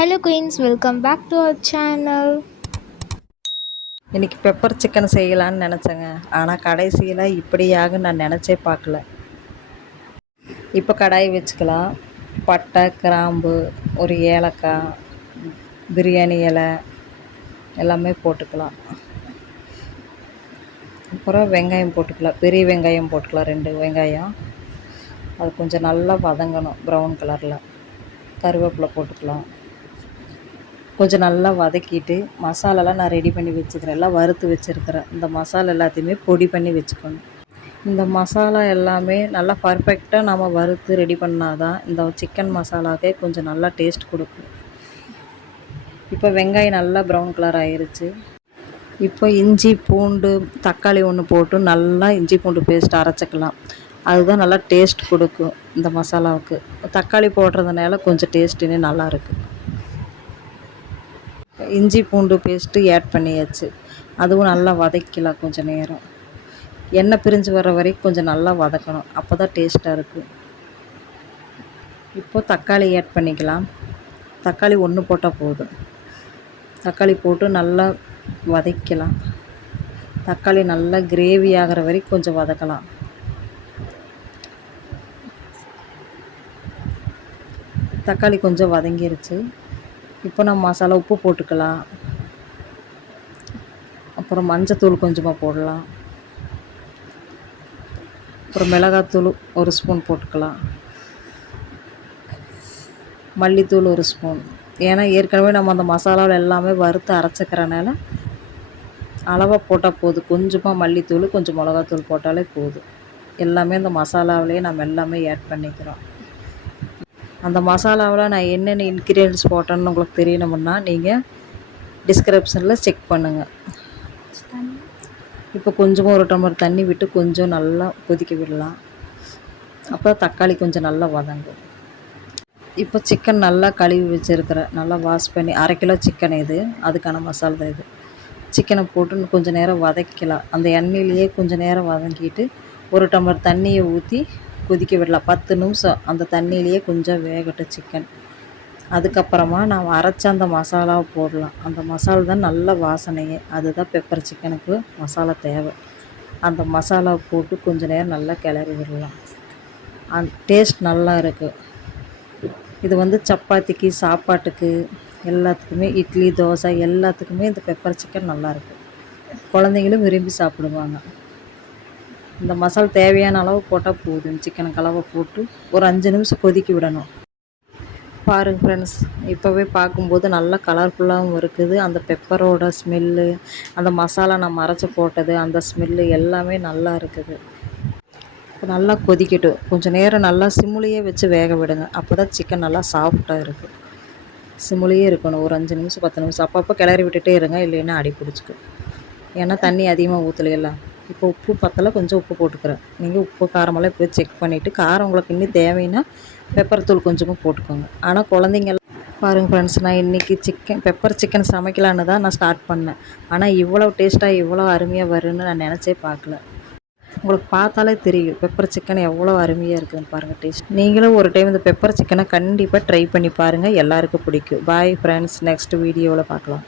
Hello queens, welcome back to our channel. இன்றைக்கி pepper chicken செய்யலான்னு நினச்சேங்க. ஆனால் கடைசியில் இப்படியாக நான் நினச்சே பார்க்கல. இப்போ கடாய் வச்சுக்கலாம். பட்டை, கிராம்பு, ஒரு ஏலக்காய், பிரியாணி இலை எல்லாமே போட்டுக்கலாம். அப்புறம் வெங்காயம் போட்டுக்கலாம். பெரிய வெங்காயம் போட்டுக்கலாம், 2 வெங்காயம். அது கொஞ்சம் நல்லா வதங்கணும் ப்ரௌன் கலரில். கருவேப்பிலை போட்டுக்கலாம். கொஞ்சம் நல்லா வதக்கிட்டு மசாலாலாம் நான் ரெடி பண்ணி வச்சுக்கிறேன். எல்லாம் வறுத்து வச்சுருக்கிறேன். இந்த மசாலா எல்லாத்தையுமே பொடி பண்ணி வச்சுக்கணும். இந்த மசாலா எல்லாமே நல்லா பர்ஃபெக்டாக நம்ம வறுத்து ரெடி பண்ணால் தான் இந்த சிக்கன் மசாலாவுக்கே கொஞ்சம் நல்லா டேஸ்ட் கொடுக்கும். இப்போ வெங்காயம் நல்லா ப்ரௌன் கலர் ஆயிருச்சு. இப்போ இஞ்சி பூண்டு தக்காளி ஒன்று போட்டு நல்லா இஞ்சி பூண்டு பேஸ்ட் அரைச்சிக்கலாம். அதுதான் நல்லா டேஸ்ட் கொடுக்கும் இந்த மசாலாவுக்கு. தக்காளி போடுறதுனால கொஞ்சம் டேஸ்ட் இன்னும் நல்லாயிருக்கு. இஞ்சி பூண்டு பேஸ்ட்டு ஆட் பண்ணியாச்சு. அதுவும் நல்லா வதக்கலாம். கொஞ்சம் நேரம் எண்ணெய் பிரிஞ்சு வர வரைக்கும் கொஞ்சம் நல்லா வதக்கணும். அப்போ தான் டேஸ்ட்டாக இருக்குது. இப்போது தக்காளி ஆட் பண்ணிக்கலாம். தக்காளி 1 போட்டால் போதும். தக்காளி போட்டு நல்லா வதக்கலாம். தக்காளி நல்லா கிரேவி ஆகிற வரைக்கும் கொஞ்சம் வதக்கலாம். தக்காளி கொஞ்சம் வதங்கிருச்சு. இப்போ நம்ம மசாலா உப்பு போட்டுக்கலாம். அப்புறம் மஞ்சத்தூள் கொஞ்சமாக போடலாம். அப்புறம் மிளகாத்தூள் 1 ஸ்பூன் போட்டுக்கலாம். மல்லித்தூள் 1 ஸ்பூன். ஏன்னா ஏற்கனவே நம்ம அந்த மசாலாவில் எல்லாமே வறுத்து அரைச்சிக்கிறனால அளவாக போட்டால் போதும். கொஞ்சமாக மல்லித்தூள், கொஞ்சம் மிளகாத்தூள் போட்டாலே போதும். எல்லாமே அந்த மசாலாவிலேயே நம்ம எல்லாமே ஆட் பண்ணிக்கிறோம். அந்த மசாலாவில் நான் என்னென்ன இன்க்ரீடியன்ட்ஸ் போட்டேன்னு உங்களுக்கு தெரியணுமுன்னா நீங்கள் டிஸ்கிரிப்ஷனில் செக் பண்ணுங்கள். இப்போ கொஞ்சமாக 1 டம்ளர் தண்ணி விட்டு கொஞ்சம் நல்லா கொதிக்க விடலாம். அப்போ தக்காளி கொஞ்சம் நல்லா வதங்கும். இப்போ சிக்கன் நல்லா கழுவி வச்சுருக்கிறேன். நல்லா வாஷ் பண்ணி 1/2 கிலோ சிக்கன் இது. அதுக்கான மசாலா தான் இது. சிக்கனை போட்டு கொஞ்சம் நேரம் வதக்கலாம். அந்த எண்ணெயிலேயே கொஞ்சம் நேரம் வதக்கிட்டு 1 டம்ளர் தண்ணியை ஊற்றி கொதிக்க விடலாம். 10 நிமிஷம் அந்த தண்ணியிலேயே கொஞ்சம் வேகட்டும் சிக்கன். அதுக்கப்புறமா நாம் அரைச்ச அந்த மசாலாவை போடலாம். அந்த மசாலா தான் நல்ல வாசனையே. அதுதான் பெப்பர் சிக்கனுக்கு மசாலா தேவை. அந்த மசாலாவை போட்டு கொஞ்சம் நேரம் நல்லா கிளறி விடலாம். டேஸ்ட் நல்லா இருக்குது. இது சப்பாத்திக்கு, சாப்பாட்டுக்கு எல்லாத்துக்குமே, இட்லி, தோசை எல்லாத்துக்குமே இந்த பெப்பர் சிக்கன் நல்லாயிருக்கு. குழந்தைங்களும் விரும்பி சாப்பிடுவாங்க. இந்த மசாலா தேவையான அளவு போட்டால் போதும். சிக்கனுக்கு அளவை போட்டு ஒரு 5 நிமிஷம் கொதிக்க விடணும். பாருங்கள் ஃப்ரெண்ட்ஸ், இப்போவே பார்க்கும்போது நல்லா கலர்ஃபுல்லாகவும் இருக்குது. அந்த பெப்பரோட ஸ்மெல்லு, அந்த மசாலா நம்ம அரைச்சி போட்டது, அந்த ஸ்மெல்லு எல்லாமே நல்லா இருக்குது. இப்போ நல்லா கொதிக்கட்டும். கொஞ்சம் நேரம் நல்லா சிம்முலேயே வச்சு வேக விடுங்க. அப்போ தான் சிக்கன் நல்லா சாஃப்டாக இருக்குது. சிம்முலேயே இருக்கணும். ஒரு 5 நிமிஷம் 10 நிமிஷம் அப்பப்போ கிளறி விட்டுட்டே இருங்க. இல்லைன்னா அடி பிடிச்சிக்கும். ஏன்னா தண்ணி அதிகமாக ஊற்றலையில. இப்போ உப்பு பத்தலை, கொஞ்சம் உப்பு போட்டுக்கிறேன். நீங்கள் உப்பு காரமெல்லாம் இப்போ செக் பண்ணிவிட்டு, காரம் உங்களுக்கு இன்னும் தேவைன்னா பெப்பர் தூள் கொஞ்சமாக போட்டுக்கோங்க. ஆனால் குழந்தைங்க பாருங்கள் ஃப்ரெண்ட்ஸ், நான் இன்றைக்கி பெப்பர் சிக்கன் சமைக்கலான்னு தான் நான் ஸ்டார்ட் பண்ணேன். ஆனால் இவ்வளோ டேஸ்ட்டாக இவ்வளோ அருமையாக வரும்னு நான் நினச்சே பார்க்கல. உங்களுக்கு பார்த்தாலே தெரியும் பெப்பர் சிக்கன் எவ்வளோ அருமையாக இருக்குதுன்னு பாருங்கள் டேஸ்ட். நீங்களும் ஒரு டைம் இந்த பெப்பர் சிக்கனை கண்டிப்பாக ட்ரை பண்ணி பாருங்கள். எல்லாருக்கும் பிடிக்கும். பாய் ஃப்ரெண்ட்ஸ், நெக்ஸ்ட் வீடியோவில் பார்க்கலாம்.